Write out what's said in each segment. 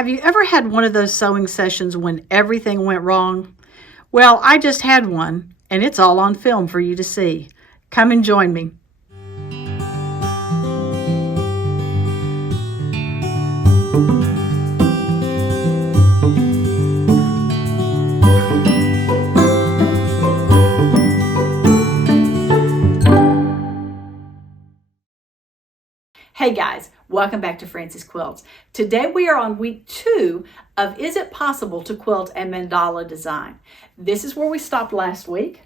Have you ever had one of those sewing sessions when everything went wrong? Well, I just had one, and it's all on film for you to see. Come and join me. Hey guys, welcome back to Frances Quilts. Today we are on week 2 of Is It Possible to Quilt a Mandala Design? This is where we stopped last week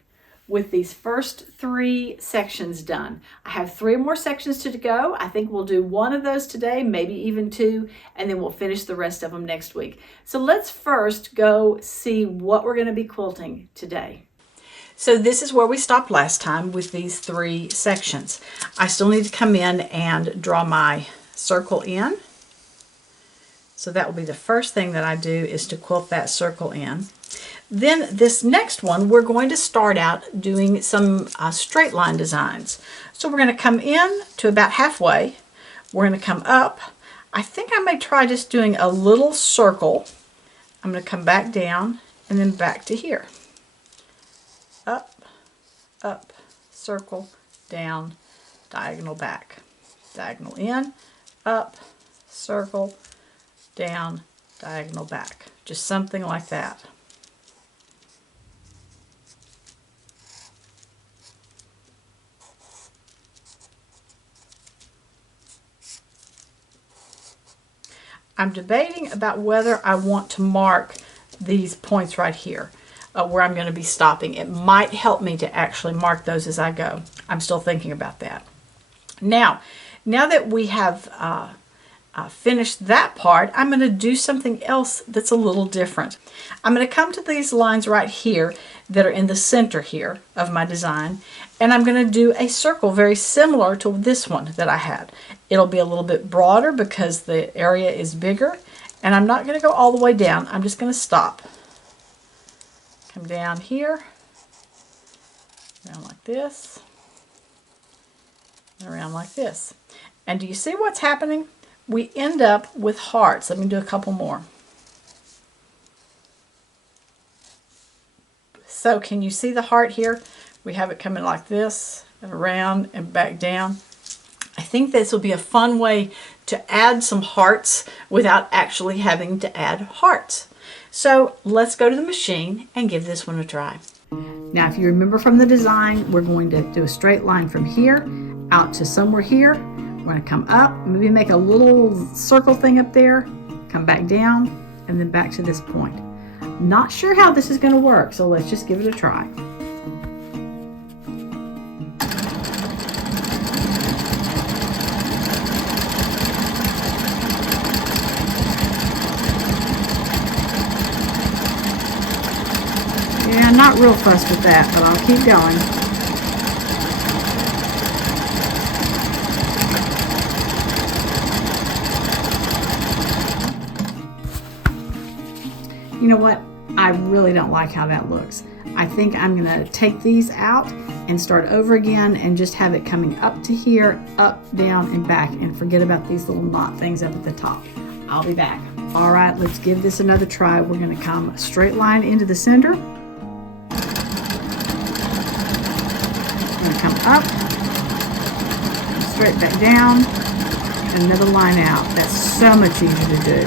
with these first 3 sections done. I have 3 more sections to go. I think we'll do one of those today, maybe even 2, and then we'll finish the rest of them next week. So let's first go see what we're going to be quilting today. So this is where we stopped last time with these 3 sections. I still need to come in and draw my circle in. So that will be the first thing that I do, is to quilt that circle in. Then this next one, we're going to start out doing some straight line designs. So we're going to come in to about halfway. We're going to come up. I think I may try just doing a little circle. I'm going to come back down and then back to here. Up, up, circle, down, diagonal back, diagonal in, up, circle, down, diagonal back. Just something like that. I'm debating about whether I want to mark these points right here. Where I'm going to be stopping. It might help me to actually mark those as I go. I'm still thinking about that. Now that we have finished that part, I'm going to do something else that's a little different. I'm going to come to these lines right here that are in the center here of my design, and I'm going to do a circle very similar to this one that I had. It'll be a little bit broader because the area is bigger, and I'm not going to go all the way down. I'm just going to stop. Come down here, around like this, and around like this. And do you see what's happening? We end up with hearts. Let me do a couple more. So can you see the heart here? We have it coming like this, and around, and back down. I think this will be a fun way to add some hearts without actually having to add hearts. So let's go to the machine and give this one a try. Now, if you remember from the design, we're going to do a straight line from here out to somewhere here. We're going to come up, maybe make a little circle thing up there, come back down, and then back to this point. Not sure how this is going to work, so let's just give it a try. Yeah, I'm not real fussed with that, but I'll keep going. You know what? I really don't like how that looks. I think I'm going to take these out and start over again and just have it coming up to here, up, down, and back, and forget about these little knot things up at the top. I'll be back. All right, let's give this another try. We're going to come a straight line into the center. Come up, straight back down, another line out. That's so much easier to do.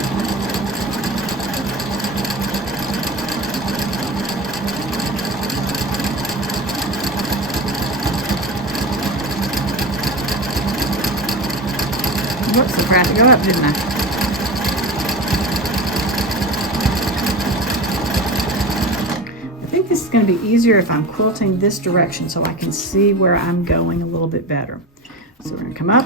Whoops, I tried to go up, didn't I? This is going to be easier if I'm quilting this direction so I can see where I'm going a little bit better. So we're going to come up.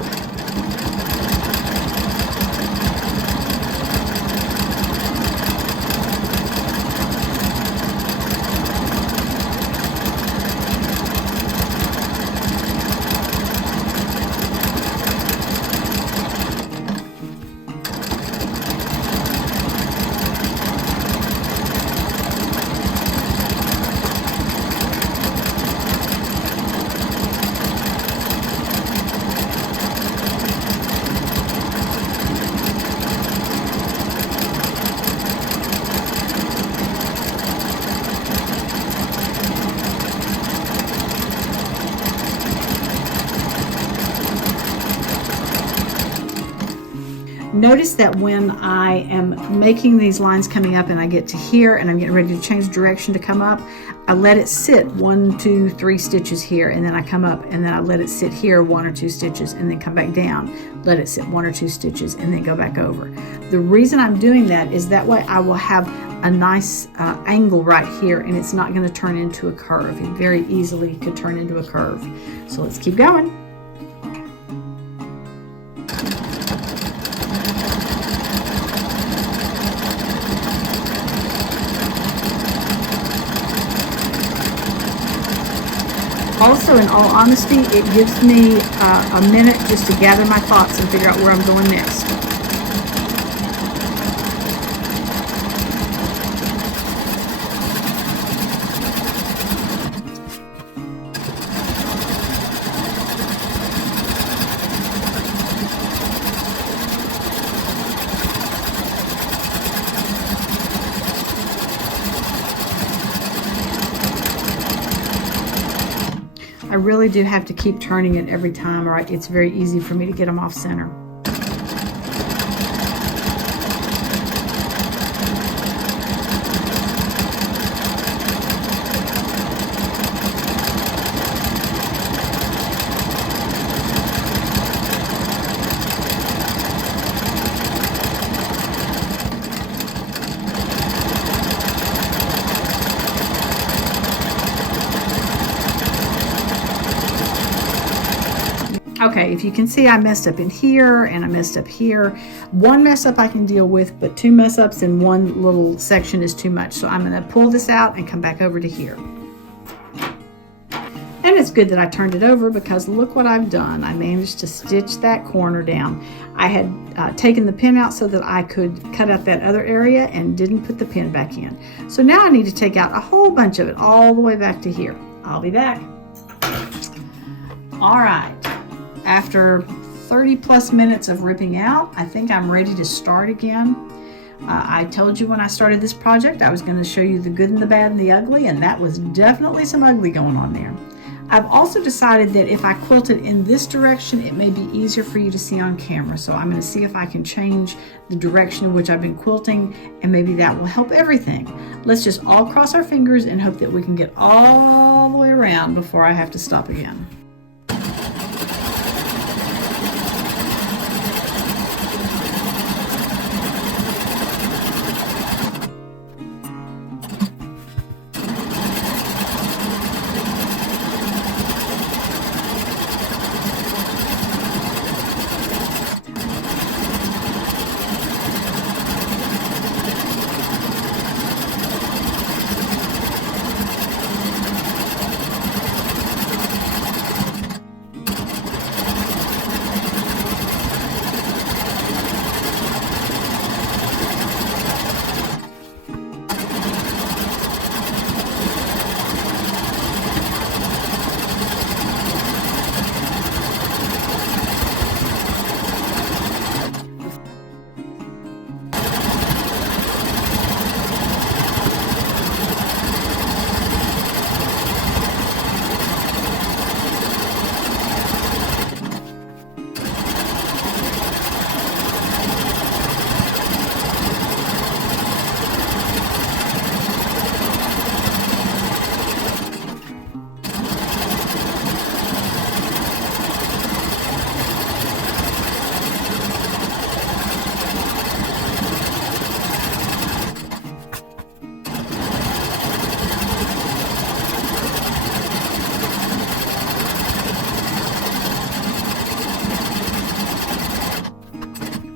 notice that when I am making these lines coming up and I get to here and I'm getting ready to change direction to come up, I let it sit 1, 2, 3 stitches here, and then I come up and then I let it sit here 1 or 2 stitches and then come back down, let it sit 1 or 2 stitches and then go back over. The reason I'm doing that is that way I will have a nice angle right here, and it's not going to turn into a curve. It very easily could turn into a curve. So let's keep going. Also, in all honesty, it gives me a minute just to gather my thoughts and figure out where I'm going next. I really do have to keep turning it every time, or it's very easy for me to get them off center. Okay, if you can see, I messed up in here and I messed up here. One mess up I can deal with, but 2 mess ups in one little section is too much. So I'm going to pull this out and come back over to here. And it's good that I turned it over, because look what I've done. I managed to stitch that corner down. I had taken the pin out so that I could cut out that other area and didn't put the pin back in. So now I need to take out a whole bunch of it all the way back to here. I'll be back. All right. After 30 plus minutes of ripping out, I think I'm ready to start again. I told you when I started this project I was going to show you the good and the bad and the ugly, and that was definitely some ugly going on there. I've also decided that if I quilted in this direction, it may be easier for you to see on camera. So I'm going to see if I can change the direction in which I've been quilting, and maybe that will help everything. Let's just all cross our fingers and hope that we can get all the way around before I have to stop again.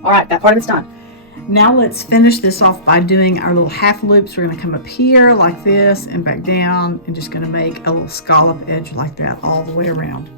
All right, that part of it's done. Now let's finish this off by doing our little half loops. We're going to come up here like this and back down, and just going to make a little scallop edge like that all the way around.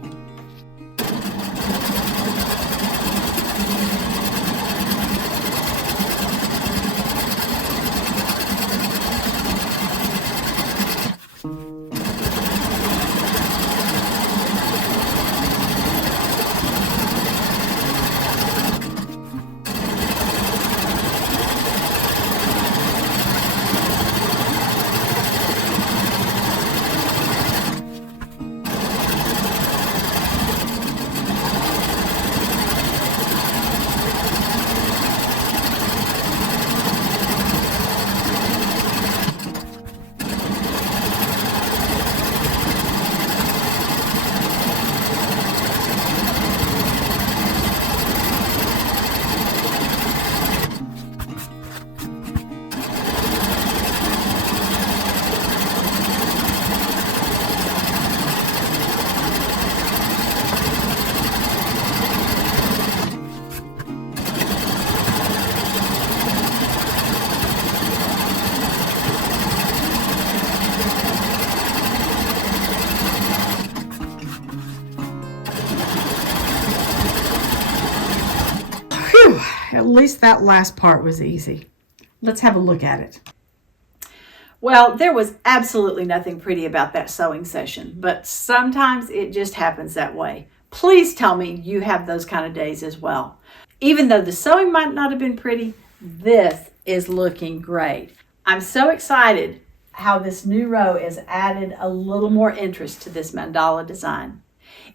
least that last part was easy. Let's have a look at it. Well, there was absolutely nothing pretty about that sewing session, but sometimes it just happens that way. Please tell me you have those kind of days as well. Even though the sewing might not have been pretty, this is looking great. I'm so excited how this new row has added a little more interest to this mandala design.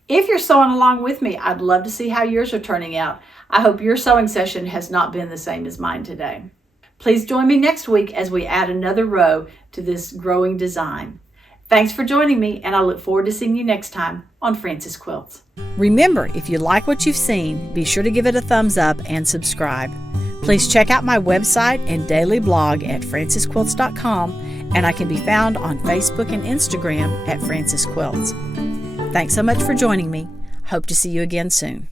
If you're sewing along with me, I'd love to see how yours are turning out. I hope your sewing session has not been the same as mine today. Please join me next week as we add another row to this growing design. Thanks for joining me, and I look forward to seeing you next time on Frances Quilts. Remember, if you like what you've seen, be sure to give it a thumbs up and subscribe. Please check out my website and daily blog at francesquilts.com, and I can be found on Facebook and Instagram at Frances Quilts. Thanks so much for joining me. Hope to see you again soon.